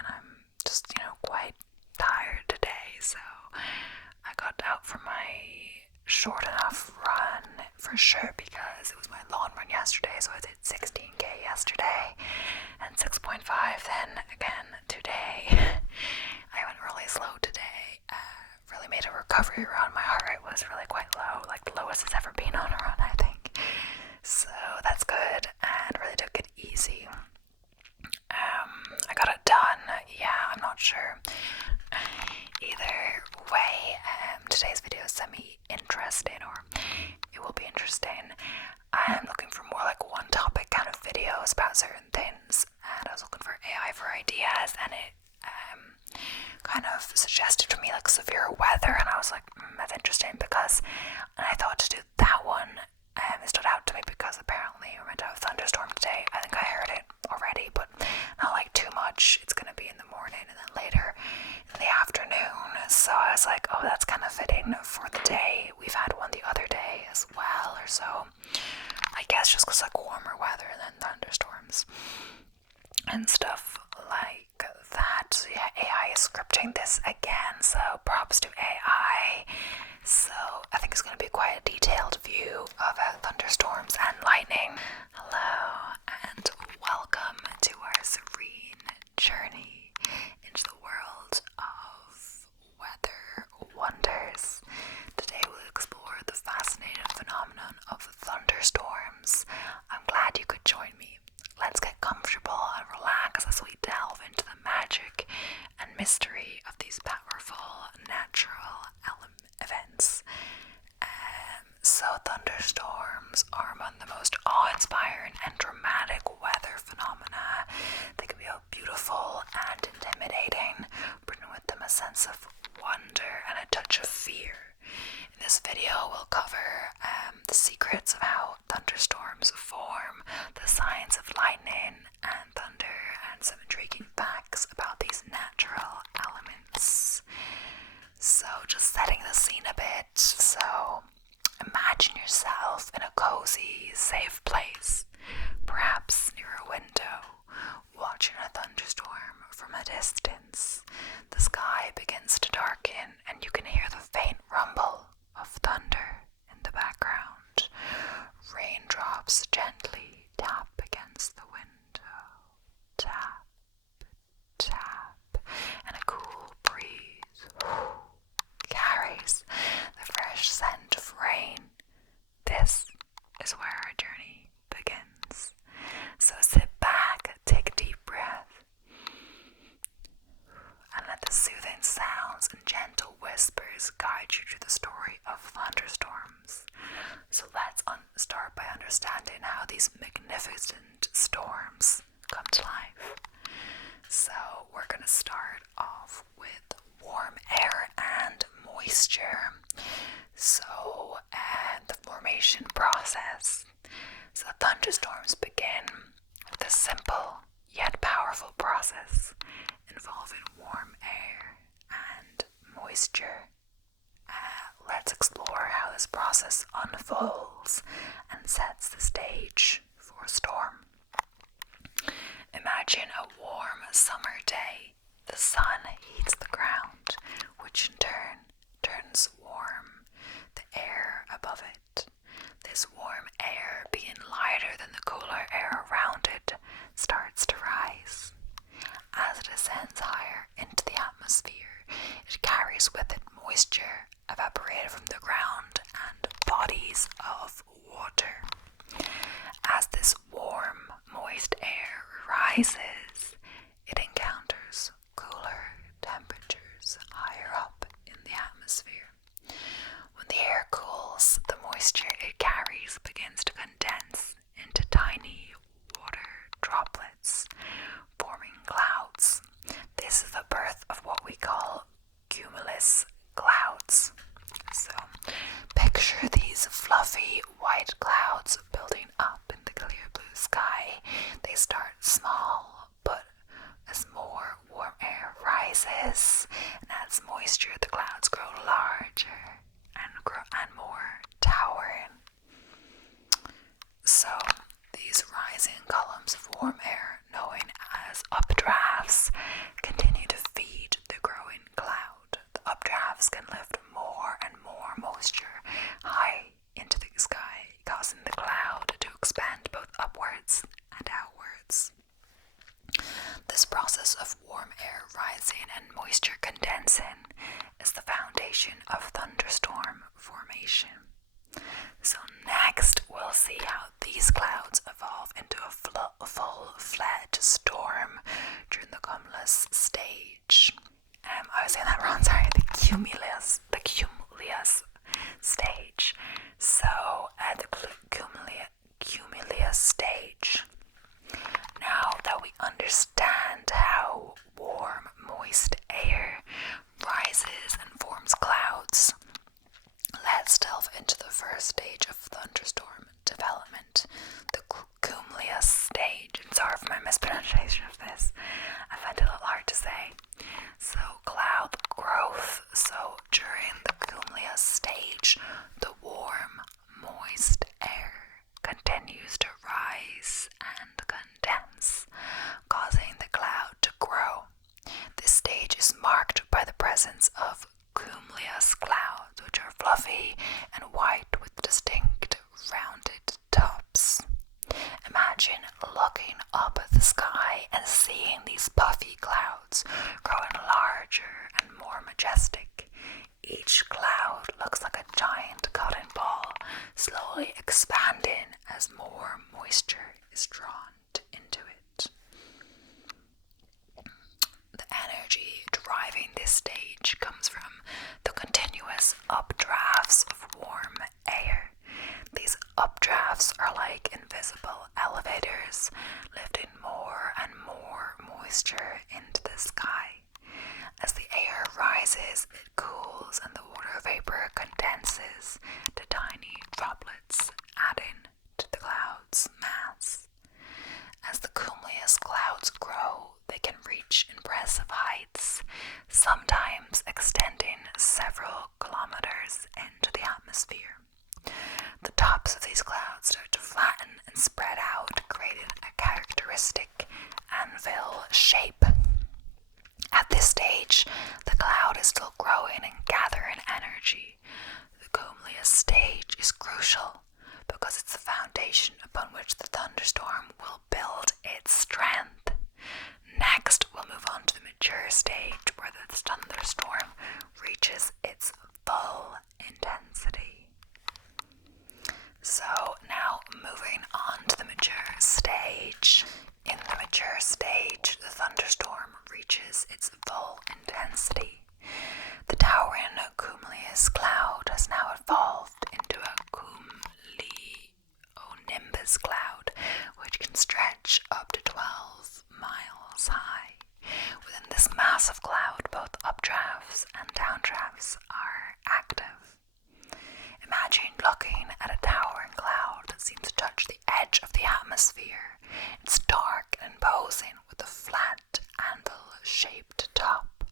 and I'm just, quite tired today, so I got out for my short enough run for sure because it was my long run yesterday, so I did 16k yesterday and 6.5 then again today. I went really slow today, really made a recovery run. My heart rate was really quite low, like the lowest it's ever been on a run, I think. So that's good, and really took it easy. I got it done. Yeah, I'm not sure. Either way, today's video is semi-interesting, or it will be interesting. I'm looking for more like one topic kind of videos about certain things, and I was looking for AI for ideas, and it kind of suggested to me like severe weather, and I was like, that's interesting, because, and I thought to do that one. It stood out to me because apparently we're meant to have a thunderstorm today. I think I heard it already, but not like too much. It's going to be in the morning and then later in the afternoon. So I was like, oh, that's kind of fitting for the day. We've had one the other day as well, or so. I guess just because like warmer weather than thunderstorms and stuff like that. So yeah, AI is scripting this again, so props to AI. So I think it's going to be quite a detailed view of thunderstorms and lightning. Hello and welcome to our serene journey into the world of weather wonders. Today we'll explore the fascinating phenomenon of thunderstorms. I'm glad you could join me. Let's get comfortable and relax as we delve into the magic and mystery of these powerful natural events. So thunderstorms are among the most awe-inspiring and dramatic weather phenomena. They can be beautiful and intimidating, bringing with them a sense of wonder and a touch of fear. In this video, we'll cover the secrets of how thunderstorms form, the science of lightning and thunder, and some intriguing facts about these natural elements. So just setting the scene a bit. So imagine yourself in a cozy, safe place, perhaps near a window, watching a thunderstorm from a distance. The sky begins to darken, and you can hear the faint rumble of thunder in the background. Raindrops gently tap against the window. Tap, tap, and a cool breeze carries the fresh scent of rain. This is where our journey begins. So sit back, take a deep breath, and let the soothing sounds and gentle whispers guide you through the story of thunderstorms. So let's start by understanding how these magnificent storms come to life. So we're going to start off with warm air and moisture. So the formation process. So thunderstorms begin with a simple yet powerful process involving warm air and moisture. Let's explore how this process unfolds and sets the stage for a storm. Imagine a warm summer day. The sun heats the ground, which in turn turns warm the air above it. This warm air, being lighter than the cooler air around it, starts to rise. As it ascends higher into the atmosphere, it carries with it moisture evaporated from the ground and bodies of water. As this warm, moist air rises, it encounters cooler temperatures higher up in the atmosphere. When the air cools, the moisture it carries begins to condense into tiny water droplets, forming clouds. This is the birth of what we call cumulus clouds. So picture these fluffy white clouds building up in the clear blue sky. They start small, but as more warm air rises and adds moisture, the clouds grow larger and more towering. So these rising columns of warm air, known as updrafts, can of warm air rising and moisture condensing is the foundation of thunderstorm formation. So next we'll see how these clouds evolve into a full-fledged storm during the Cumulus Stage. I was saying that wrong, sorry, the Cumulus Stage. So the Cumulus Stage. Now that we understand how warm, moist air rises and forms clouds, let's delve into the first stage of thunderstorm development, the Cumulus Stage. And sorry for my mispronunciation of this. I find it a little hard to say. So, cloud growth. So, during the Cumulus Stage, the warm, moist air continues to rise and condense, causing the cloud to grow. This stage is marked by the presence of cumulus clouds, which are fluffy and white with distinct rounded tops. Imagine looking up at the sky and seeing these puffy clouds growing larger and more majestic. Each cloud looks like a giant cotton ball, slowly expanding as more moisture is drawn into it. The energy driving this stage comes from the continuous updrafts of warm air. These updrafts are like invisible elevators, lifting more and more moisture into the sky. As the air rises, it cools and the water vapor condenses to tiny droplets, adding to the cloud's mass. As the cumulus clouds grow, they can reach impressive heights, sometimes extending several kilometers into the atmosphere. The tops of these clouds start to flatten and spread out, creating a characteristic anvil shape. At this stage, the cloud is still growing and gathering energy. The Cumulus Stage is crucial because it's the foundation upon which the thunderstorm will build its strength. Next, we'll move on to the mature stage, where the thunderstorm reaches its full intensity. So now moving on to the mature stage. In the mature stage, the thunderstorm reaches its full intensity. The towering cumulus cloud has now evolved into a cumulonimbus cloud, which can stretch up to 12 miles high. Within this massive cloud, both updrafts and downdrafts are active. Imagine looking at a towering cloud that seems to touch the edge of the atmosphere. It's dark and imposing with a flat anvil-shaped top.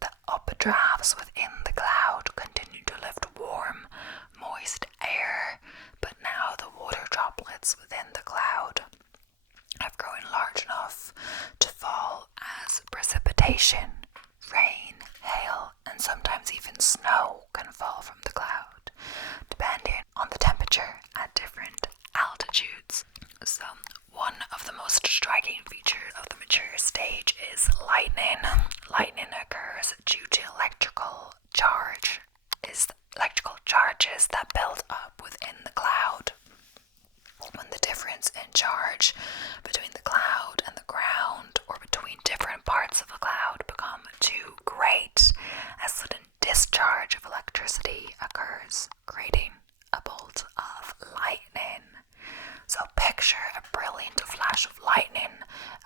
The updrafts within the cloud continue to lift warm, moist air, but now the water droplets within the cloud have grown large enough to fall as precipitation. Rain, hail, and sometimes even snow can fall from the cloud, depending on the temperature at different altitudes. So, one of the most striking features of the mature stage is lightning. Lightning occurs due to electrical charges that build up within the cloud. When the difference in charge between the cloud and the ground, or between different parts of the cloud, become too great, a sudden discharge of electricity occurs, creating a bolt of lightning. So picture a brilliant flash of lightning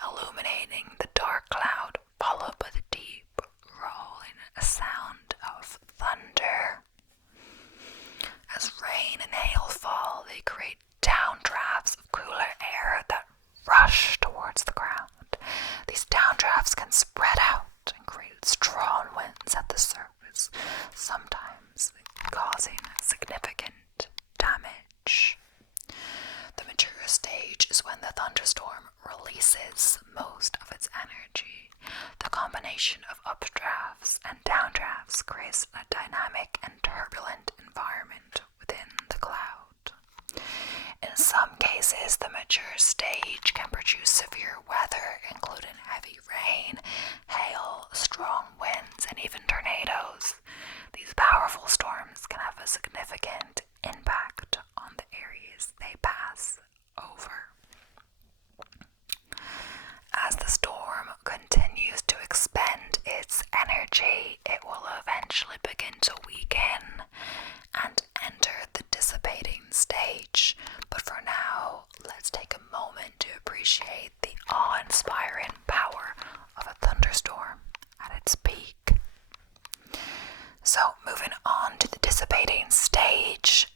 illuminating the dark cloud, followed by the deep rolling sound of thunder. As rain and hail fall, they create downdrafts of cooler air that rush towards the ground. These downdrafts can spread out and create strong winds at the surface, sometimes causing significant damage. The mature stage is when the thunderstorm releases most of its energy. The combination of updrafts and downdrafts creates a dynamic and turbulent environment within the cloud. In some cases, the mature stage can produce severe weather, including heavy rain, hail, strong winds, and even tornadoes. These powerful storms can have a significant impact on the areas they pass over. As the storm continues to expend its energy, it will eventually begin to weaken and enter the dissipating stage. But for now, let's take a moment to appreciate the awe-inspiring power of a thunderstorm at its peak. So, moving on to the dissipating stage.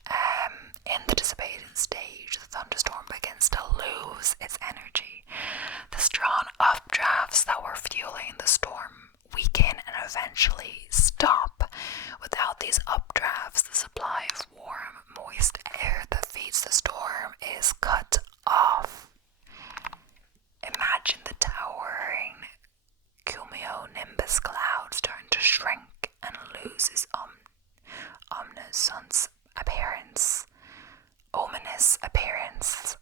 In the dissipating stage, the thunderstorm begins to lose its energy. The strong updrafts that were fueling the storm weaken and eventually stop. Without these updrafts, the supply of warm, moist air that feeds the storm is cut off. Imagine the towering cumulonimbus cloud starting to shrink and lose its ominous appearance.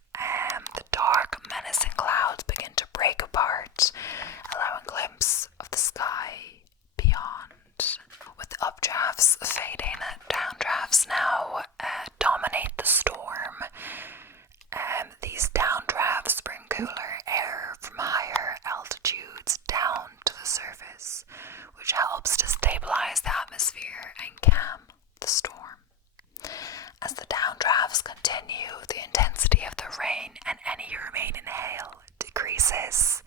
The dark, menacing clouds begin to break apart, allowing a glimpse of the sky beyond. With the updrafts fading, downdrafts now dominate the storm. These downdrafts bring cooler air from higher altitudes down to the surface, which helps to stabilize the atmosphere and calm the storm. As the downdrafts continue, the intensity of the rain and any remaining hail decreases.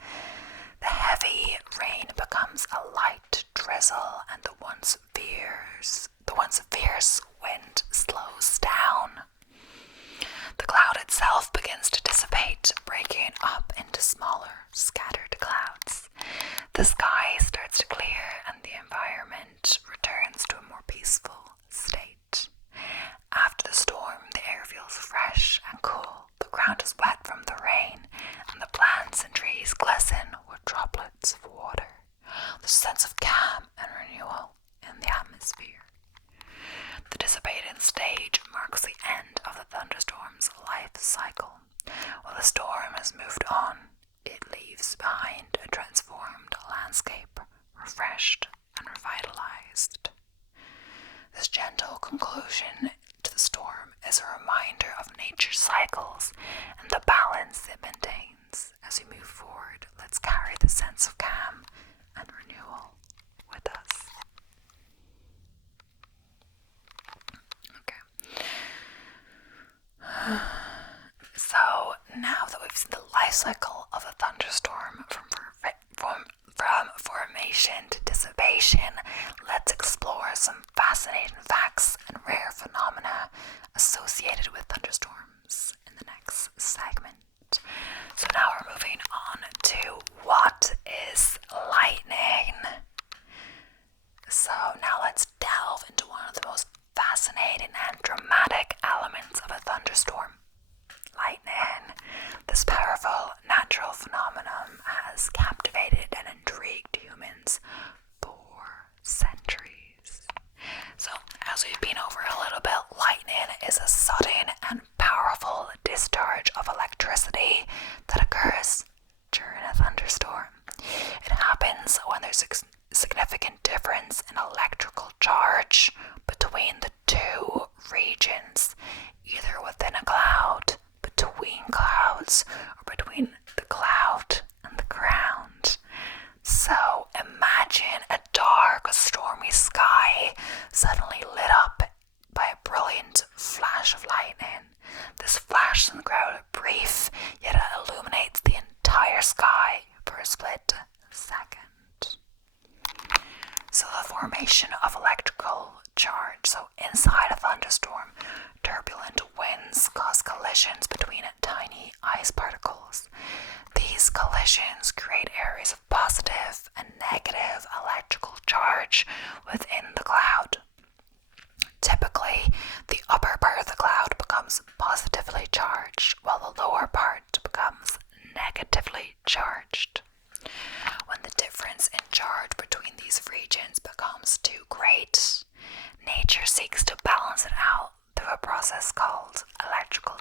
The heavy rain becomes a light drizzle, and the once fierce wind slows down. The cloud itself begins to dissipate, breaking up into smaller, scattered clouds. The sky starts to clear, and the environment returns to a more peaceful state. After the storm, the air feels fresh and cool. The ground is wet from the rain, and the plants and trees glisten with droplets of water. There's a sense of calm and renewal in the atmosphere. The dissipating stage marks the end of the thunderstorm's life cycle. While the storm has moved on, it leaves behind a transformed landscape, refreshed and revitalized. This gentle conclusion to the storm is a reminder of nature's cycles and the balance it maintains. As we move forward, let's carry the sense of calm and renewal with us. So now that we've seen the life cycle of a thunderstorm from formation to dissipation, let's explore some fascinating facts and rare phenomena associated with thunderstorms in the next segment. So now we're moving on to what is lightning. So now let's delve into one of the most fascinating and dramatic elements of a thunderstorm. Lightning. This powerful natural phenomenon has captivated and intrigued humans for centuries. So, as we've been over a little bit, lightning is a sudden and powerful discharge of electricity that occurs during a thunderstorm. It happens when there's a significant difference in electrical charge between the two regions, either within a cloud, between clouds, or between the cloud and the ground. So imagine a dark, stormy sky suddenly lit up by a brilliant flash of lightning. This flash and ground brief, yet it illuminates the entire sky for a split second. So the formation of electrical charge. So inside a thunderstorm, turbulent winds cause collisions between tiny ice particles. These collisions create areas of positive and negative electrical charge within the cloud. Typically, the upper part of the cloud becomes positively charged, while the lower part becomes negatively charged. When the difference in charge between these regions becomes too great, nature seeks to balance it out through a process called electrical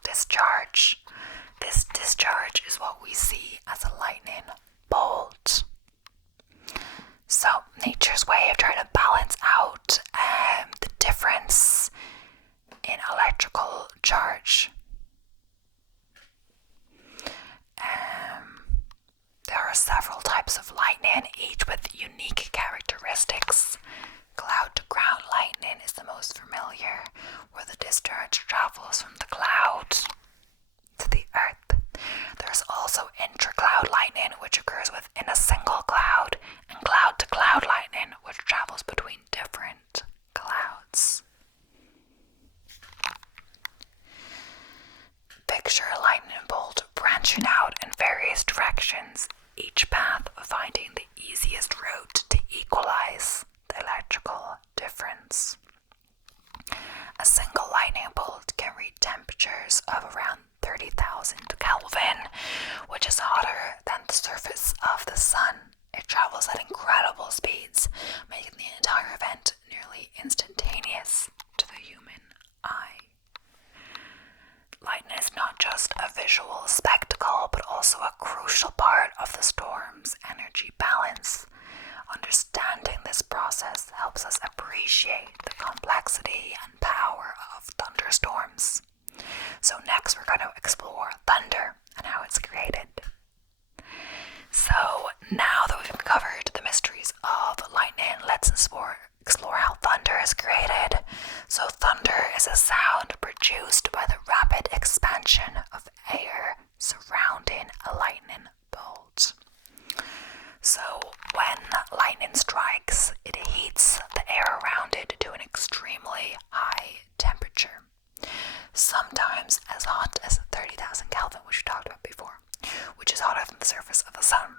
several types of lightning, each with unique characteristics. Cloud to ground lightning is the most familiar, where the discharge travels from the cloud to the earth. There's also intra-cloud lightning, which occurs within a single cloud, and cloud-to-cloud lightning, which travels between different clouds. Picture a lightning bolt branching out in various directions, each path finding the easiest route to equalize the electrical difference. A single lightning bolt can reach temperatures of around 30,000 Kelvin, which is hotter than the surface of the sun. It travels at incredible speeds, making the entire event nearly instantaneous to the human eye. Lightning is not just a visual spectacle, but also a crucial part of the storm's energy balance. Understanding this process helps us appreciate the complexity and power of thunderstorms. So next we're going to explore thunder and how it's created. So now that we've covered the mysteries of lightning, let's explore how thunder is created. So thunder is a sound produced by the rapid expansion of air surrounding a lightning bolt. So when lightning strikes, it heats the air around it to an extremely high temperature, sometimes as hot as 30,000 Kelvin, which we talked about before, which is hotter than the surface of the sun.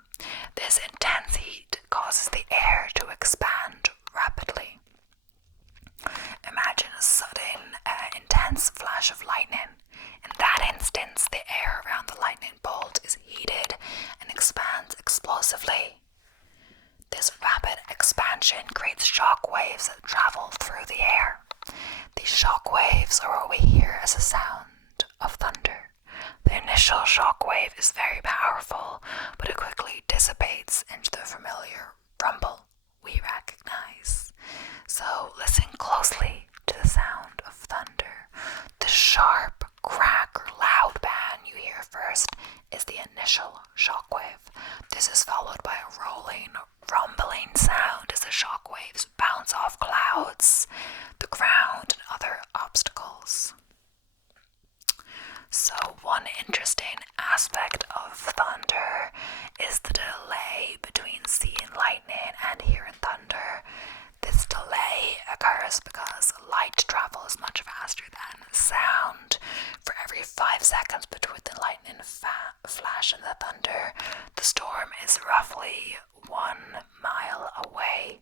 This intense heat causes the air to expand rapidly. Imagine a sudden, intense flash of lightning. In that instance, the air around the lightning bolt is heated and expands explosively. This rapid expansion creates shock waves that travel through the air. These shock waves are what we hear as a sound of thunder. The initial shock wave is very powerful, but it quickly dissipates into the familiar rumble we recognize. So listen closely to the sound of thunder. The sharp crack or loud bang you hear first is the initial shock wave. This is followed by a rolling, rumbling sound as the shock waves bounce off clouds, the ground, and other obstacles. So one interesting aspect of thunder is the delay between seeing lightning and hearing thunder. This delay occurs because light travels much faster than sound. For every 5 seconds between the lightning flash and the thunder, the storm is roughly 1 mile away.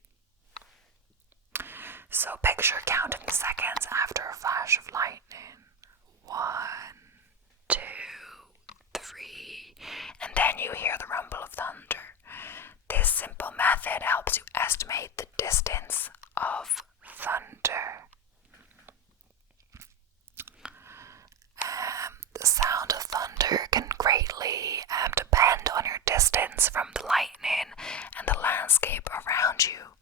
So picture counting the seconds after a flash of lightning. 1, 2, 3, and then you hear the rumble of thunder. This simple method helps you estimate the distance of thunder. The sound of thunder can greatly depend on your distance from the lightning and the landscape around you.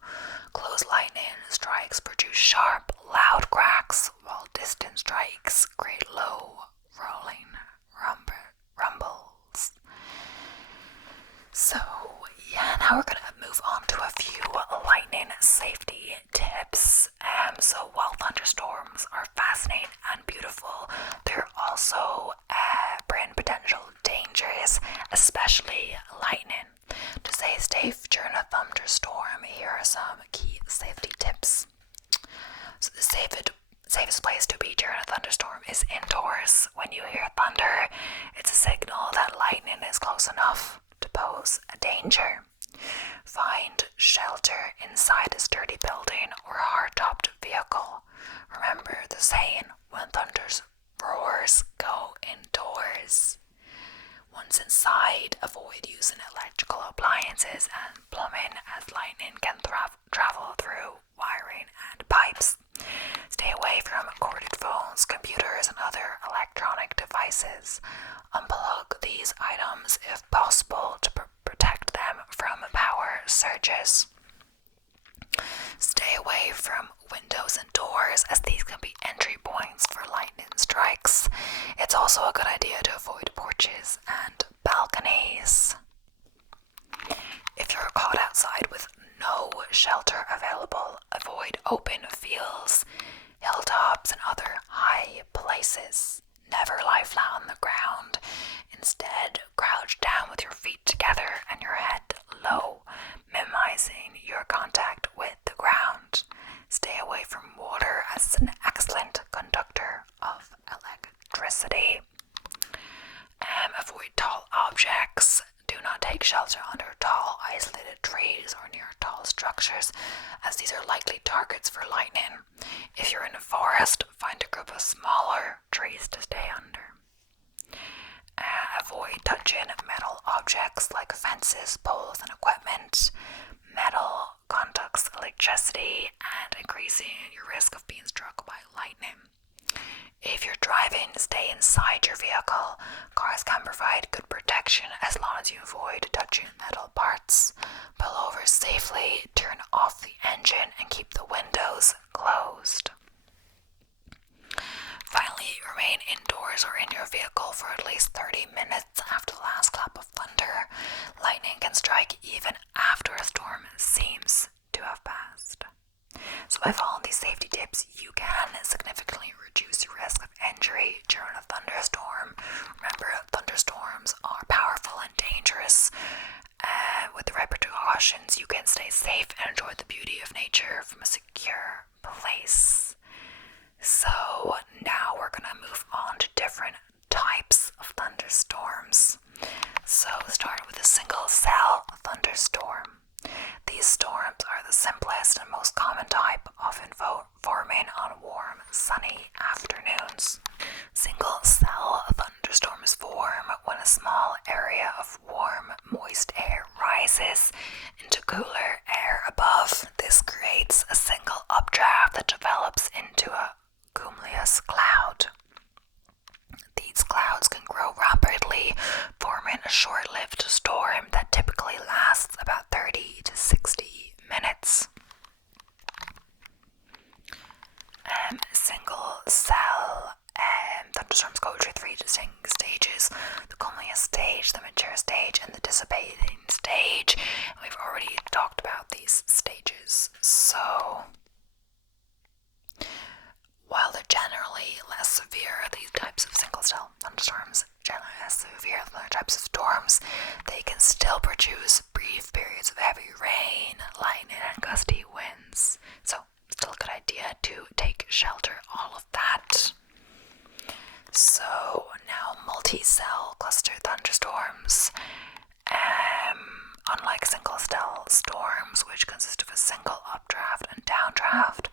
Close lightning strikes produce sharp, loud cracks, while distant strikes create low, rolling rumbles. So now we're going to move on to a few lightning safety tips. So while thunderstorms are fascinating and beautiful, they're also bring potential dangers, especially lightning. To stay safe during a thunderstorm, here are some key safety tips. So the safest place to be during a thunderstorm is indoors. When you hear thunder, it's a signal that lightning is close enough to pose a danger. Find shelter inside a sturdy building or hard-topped vehicle. Remember the saying, when thunder roars, go indoors. Once inside, avoid using electrical appliances and plumbing, as lightning can travel through wiring and pipes. Stay away from corded phones, computers, and other electronic devices. Unplug these items if possible to protect them from power surges. Stay away from windows and doors, as these can be entry points for lightning strikes. It's also a good idea to avoid porches and balconies. these are likely targets for lightning. If you're in a forest, find a group of smaller trees to stay under. Avoid touching metal objects like fences, poles, and equipment. Metal conducts electricity and increasing your risk of being struck by lightning. If you're driving, stay inside your vehicle. Cars can provide good protection as long as you avoid touching metal parts. Pull over safely, turn off the engine, and keep the windows closed. Finally, remain indoors or in your vehicle for at least 30 minutes after the last clap of thunder. Lightning can strike even after a storm seems to have passed. So by following these safety tips, you can significantly reduce your risk of injury during a thunderstorm. Remember, thunderstorms are powerful and dangerous. With the right precautions, you can stay safe and enjoy the beauty of nature from a secure place. So now we're going to move on to different types of thunderstorms. So starting with a single cell thunderstorm. These storms are the simplest and most common type, often forming on warm, sunny afternoons. Single cell thunderstorms form when a small area of warm, moist air rises into cooler air above. This creates a single updraft that develops into a cumulus cloud. These clouds can grow rapidly, forming a short-lived storm that typically lasts about 30 to 60 minutes. Single cell thunderstorms go through 3 distinct stages: the Cumulus Stage, the Mature Stage, and the Dissipating Stage. And we've already talked about these stages. So while they're generally less severe, these types of single cell thunderstorms generally less severe than other types of storms, they can still produce brief periods of heavy rain, lightning, and gusty winds. So still a good idea to take shelter, all of that. So now multi-cell cluster thunderstorms. Unlike single cell storms, which consist of a single updraft and downdraft,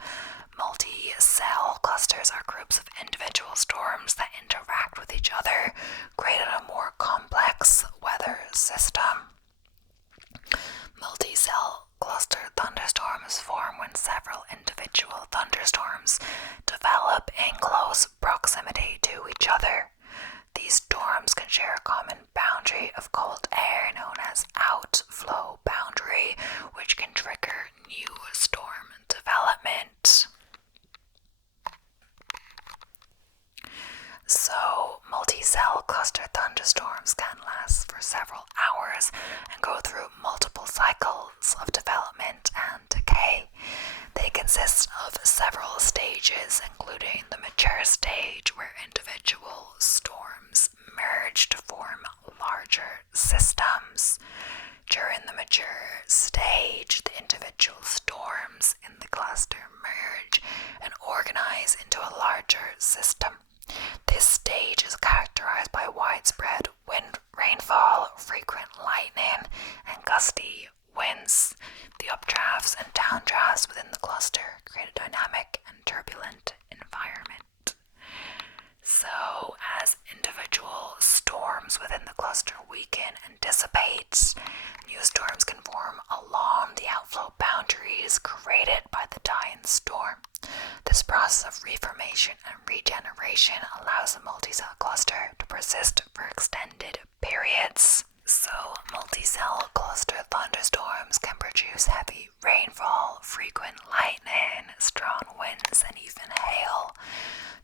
multi-cell clusters are groups of individual storms that interact with each other, creating a more complex weather system. Multi-cell cluster thunderstorms form when several individual thunderstorms develop in close proximity to each other. These storms can share a common boundary of cold air known as outflow boundary, which can trigger new storm development. So, multi-cell cluster thunderstorms can last for several hours and go through multiple cycles of development and decay. They consist of several stages, including the mature stage, where individual storms merge to form larger systems. During the mature stage, the individual storms in the cluster merge and organize into a larger system. This stage is characterized by widespread rainfall, frequent lightning, and gusty winds. The updrafts and downdrafts within the cluster create a dynamic and turbulent environment. So, as individual storms within the cluster weaken and dissipate, new storms can form along the outflow boundaries created by the dying storm. This process of reformation and regeneration allows the multi-cell cluster to persist for extended periods. So, multi-cell cluster thunderstorms can produce heavy rainfall, frequent lightning, strong winds, and even hail.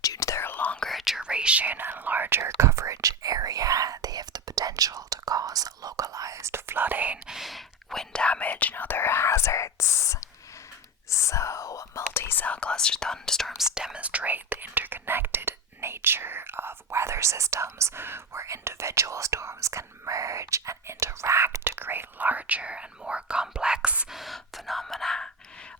Due to their longer duration and larger coverage area, they have the potential to cause localized flooding, wind damage, and other hazards. So, multi-cell cluster thunderstorms demonstrate the interconnected nature of weather systems, where individual storms can merge and interact to create larger and more complex phenomena.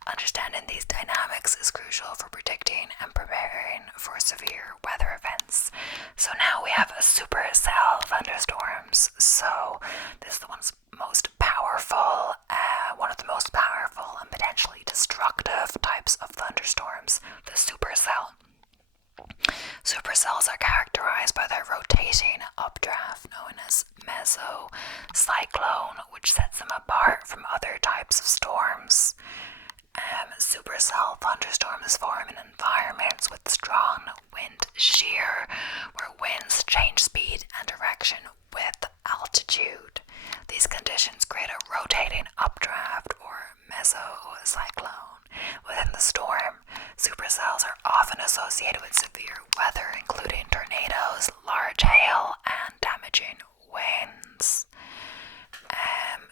Understanding these dynamics is crucial for predicting and preparing for severe weather events. So now we have a supercell thunderstorms. So this is the one of the most powerful and potentially destructive which sets them apart from other types of storms. Supercell thunderstorms form in environments with strong wind shear, where winds change speed and direction with altitude. These conditions create a rotating updraft or mesocyclone within the storm. Supercells are often associated with severe weather, including tornadoes, large hail, and damaging winds.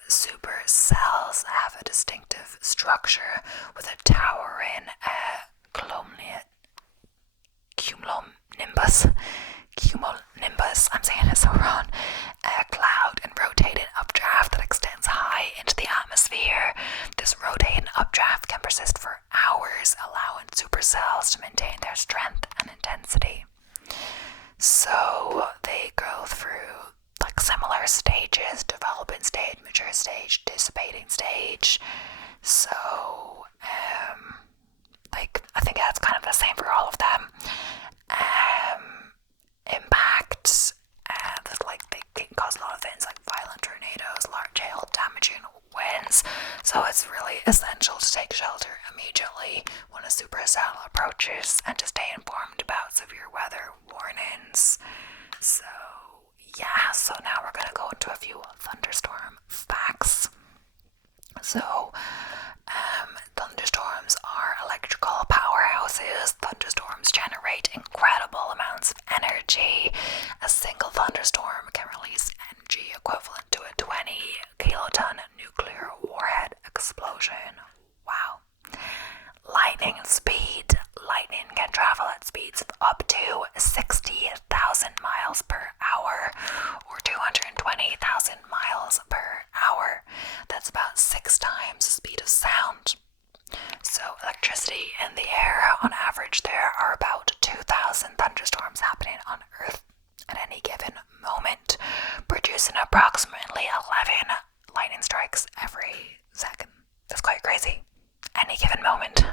Supercells have a distinctive structure with a towering cumulonimbus, I'm saying it so wrong, a cloud and rotating updraft that extends high into the atmosphere. This rotating updraft can persist for hours, allowing supercells to maintain their strength and intensity. So they go through like similar stages: developing stage, mature stage, dissipating stage. So I think that's kind of the same for all of them. Impact, they can cause a lot of things like violent tornadoes, large hail, damaging winds. So it's really essential to take shelter immediately when a supercell approaches and to stay informed about severe weather warnings. So now we're going to go into a few thunderstorm facts. So, thunderstorms are electrical powerhouses. Thunderstorms generate incredible amounts of energy. A single thunderstorm can release energy equivalent to a 20 kiloton nuclear warhead explosion. Wow. Lightning speed. Lightning can travel at speeds of up to 60,000 miles per hour or 220,000 miles per hour. That's about 6 times the speed of sound. So electricity in the air, on average there are about 2,000 thunderstorms happening on Earth at any given moment, producing approximately 11 lightning strikes every second. That's quite crazy. Any given moment.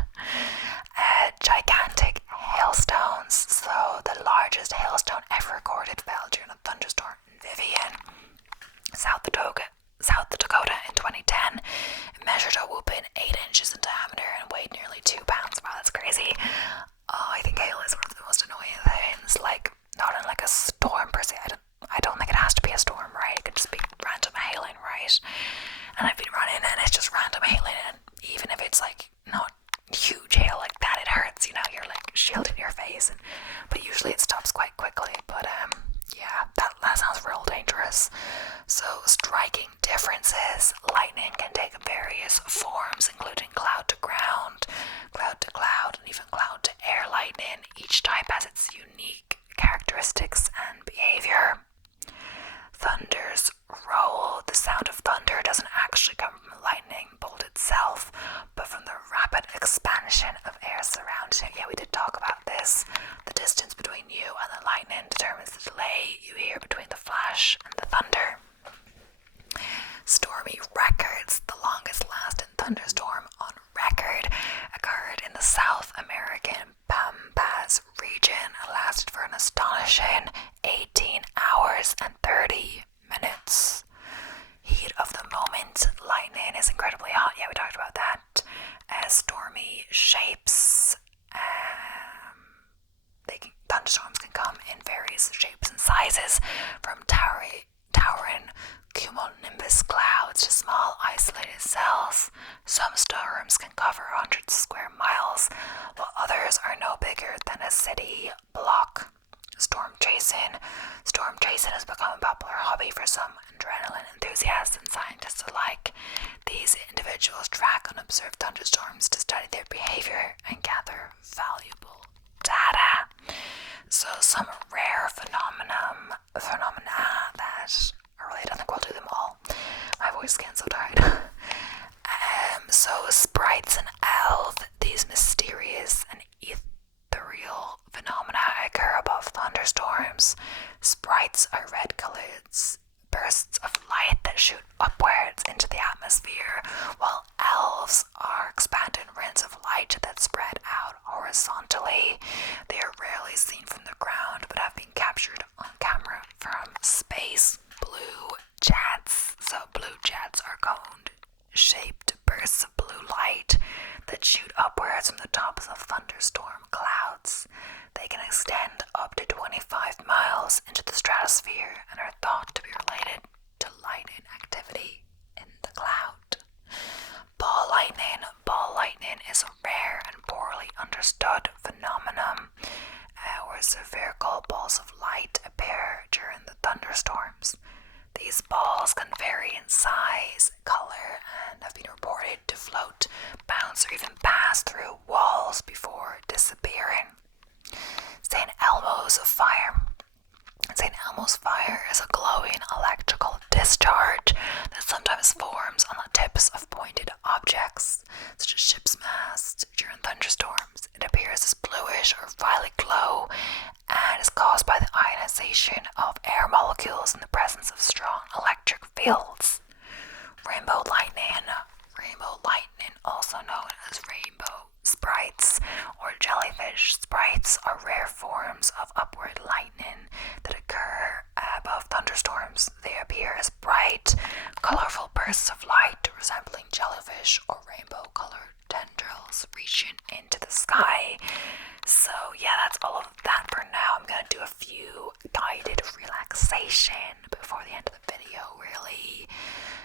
Gigantic hailstones. So the largest hailstone ever recorded fell during a thunderstorm in Vivian, South Dakota in 2010. It measured a whopping 8 inches in diameter and weighed nearly 2 pounds. Wow, that's crazy. I think hail is one of the most annoying things. Like, not in like a storm per se. I don't think it has to be a storm, right? It could just be random hailing, right? And I've been running and it's just random hailing, and even if it's like not huge hail like that, it hurts, you're like shielding your face, but usually it stops quite quickly. But that sounds real dangerous. So striking differences. Lightning can take various forms, including cloud to ground, cloud to cloud, and even cloud to air lightning. Each type has its unique characteristics and behavior. Thunders roll. The sound of thunder doesn't actually come from the lightning bolt itself, but from the rapid expansion of air surrounding it. Yeah, we did talk about this. The distance between you and the lightning determines the delay you hear between the flash and the thunder. Stormy records. The longest lasting thunderstorm on record occurred in the South American Pampas region. It lasted for an astonishing 18 hours and 30 minutes. Heat of the moment. Lightning is incredibly hot. Yeah, we talked about that. Stormy shapes. Thunderstorms can come in various shapes and sizes, from towering cumulonimbus clouds to small isolated cells. Some storms can cover hundreds of square miles, while others are no bigger than a city block. Storm chasing. Storm chasing has become a popular hobby for some adrenaline enthusiasts and scientists alike. These individuals track unobserved thunderstorms to study their behavior and gather valuable data. So some rare phenomena that are related. I think we'll do them all. My voice is getting so tired. So sprites and elves, these mysterious and ethereal phenomena occur above thunderstorms. Sprites are red-colored bursts of light that shoot upwards into the rise from the tops of thunderstorm clouds. They can extend up to 25 miles into the stratosphere and are thought to be related to lightning activity in the cloud. Ball lightning. Ball lightning is a rare and poorly understood phenomenon where spherical balls of light appear during the thunderstorms. These balls can vary in size, color, and have been reported to float, bounce, or even pass through walls before disappearing. St. Elmo's fire. St. Elmo's fire is a glowing electrical discharge that sometimes forms on the tips of pointed objects, such as ships' masts, during thunderstorms. It appears as bluish or violet glow and is caused by the ionization of air molecules in the presence of strong electric fields. Rainbow lightning. Rainbow lightning, also known as rainbow sprites or jellyfish sprites, are rare forms of upward lightning that occur above thunderstorms. They appear as bright, colorful bursts of light resembling jellyfish or rainbow-colored tendrils reaching into the sky. So yeah, that's all of that for now. I'm gonna do a few guided relaxation before the end of the video, really.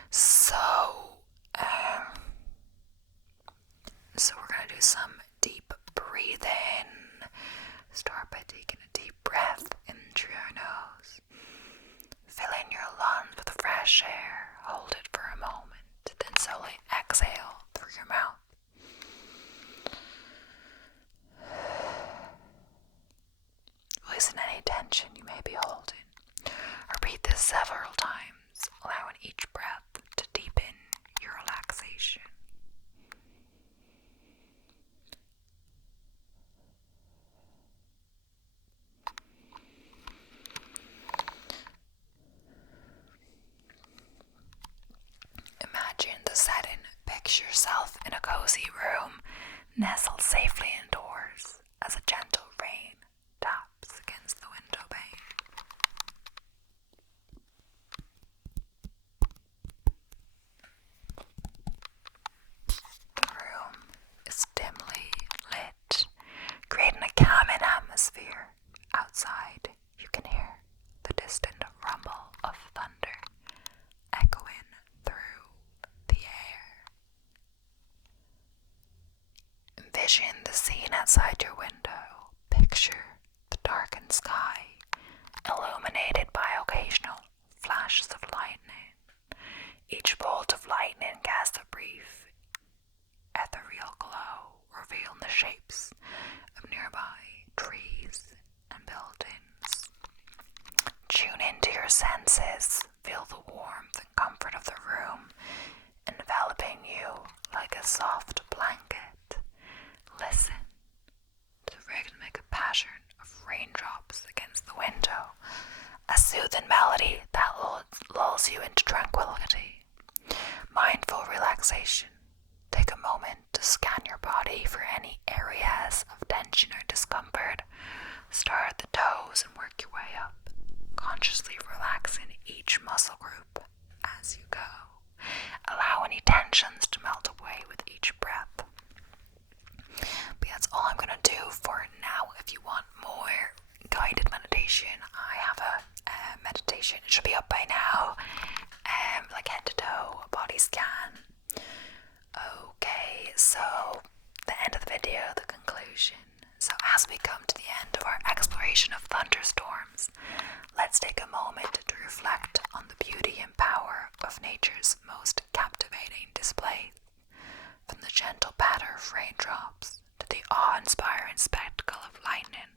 So we're gonna do some deep breathing. Start by taking a deep breath in through your nose. Fill in your lungs with fresh air. Hold it for a moment. Then slowly exhale through your mouth. Releasing any tension you may be holding. Repeat this several times, allowing each breath to deepen your relaxation. Imagine the setting. Picture yourself in a cozy room, nestled safely indoors as a gentle rain taps against the window pane. The room is dimly lit, creating a calming atmosphere. Outside, you can hear the distant rumble of thunder echoing through the air. Envision the scene outside your window. Picture the darkened sky, illuminated by occasional flashes of lightning. Each bolt of lightning casts a brief, ethereal glow, revealing the shapes of nearby trees and buildings. Tune into your senses. Feel the warmth and comfort of the room, enveloping you like a soft blanket. Listen to the rhythmic pattern of raindrops against the window, a soothing melody that lulls you into tranquility. Mindful relaxation. Take a moment to scan your body for any areas of tension or discomfort. Start at the toes and work your way up, consciously relaxing each muscle group as you go. Allow any tensions to melt away with each breath. But that's all I'm going to do for now. If you want more guided meditation, I have a meditation. It should be up by now. Like head to toe, body scan. Okay, so the end of the video, the conclusion. So as we come to the end of our exploration of thunderstorms, let's take a moment to reflect on the beauty and power of nature's most captivating display. From the gentle patter of raindrops to the awe-inspiring spectacle of lightning,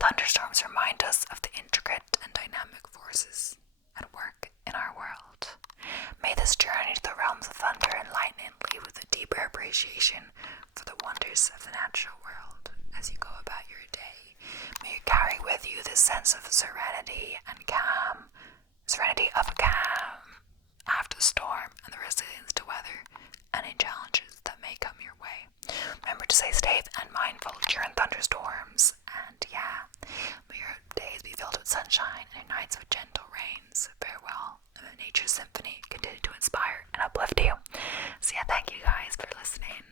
thunderstorms remind us of the intricate and dynamic forces at work in our world. May this journey to the realms of thunder and lightning leave with a deeper appreciation for the wonders of the natural world as you go about your day. May you carry with you this sense of serenity of a calm after the storm, and the resilience to weather any challenges that may come your way. Remember to stay safe and mindful during thunderstorms, and may your days be filled with sunshine and your nights with gentle rains. Farewell, and may nature's symphony continue to inspire and uplift you. So thank you guys for listening,